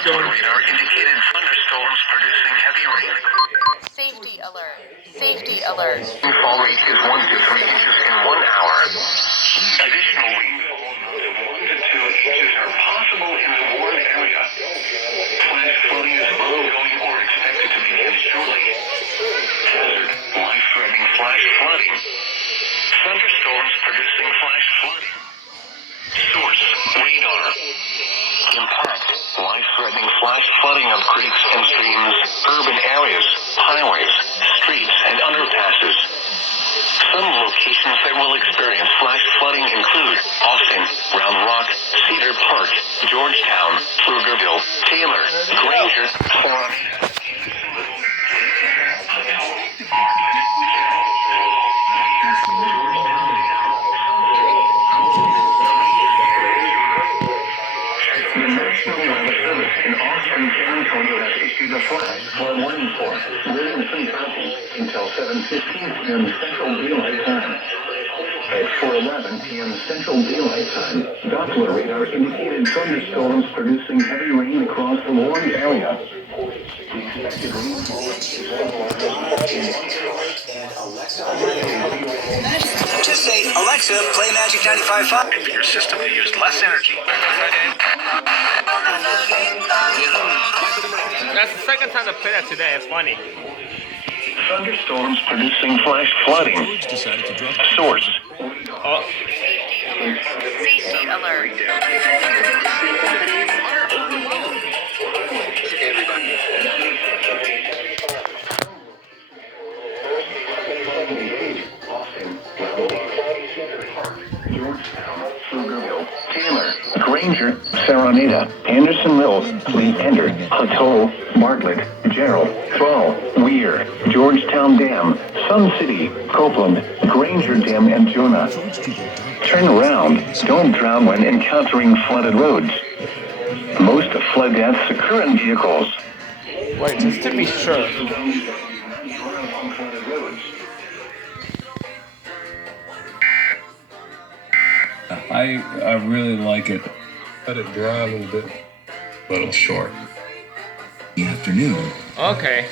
Doppler radar indicated thunderstorms producing heavy rain. Safety alert. Safety alert. Rainfall rate is 1 to 3 inches in 1 hour. Additional rainfall of 1 to 2 inches are possible in the warm area. Flash flooding is ongoing or expected to begin shortly. Hazard, life-threatening flash flooding. Thunderstorms producing flash flooding. Source, radar. Impact, life-threatening flash flooding of creeks and streams, urban areas, highways, streets, and underpasses. Some locations that will experience flash flooding include Austin, Round Rock, Cedar Park, Georgetown, Pflugerville, Taylor, Granger, Sarasota. The National Weather Service in Austin, San Antonio has issued a flash flood warning for Livingston County until 7:15 p.m. Central Daylight Time. At 4:11 p.m. Central Daylight Time, Doppler radar indicated thunderstorms producing heavy rain across the warned area. The expected rainfall Just say, Alexa, play Magic 95.5. If your system used less energy. That's the second time I played that today. It's funny. Thunderstorms producing flash flooding. Source. Oh. Safety alert. Georgetown, Pflugerville, Taylor, Granger, Sarasota, Andersonville, Leander, Hutto, Bartlett, Gerald, Thrall, Weir, Georgetown Dam, Sun City, Copeland, Granger Dam, and Jonah. Turn around. Don't drown when encountering flooded roads. Most flood deaths occur in vehicles. Wait, just to be sure. I really like it. Let it dry a little bit. A little short. The afternoon. Okay.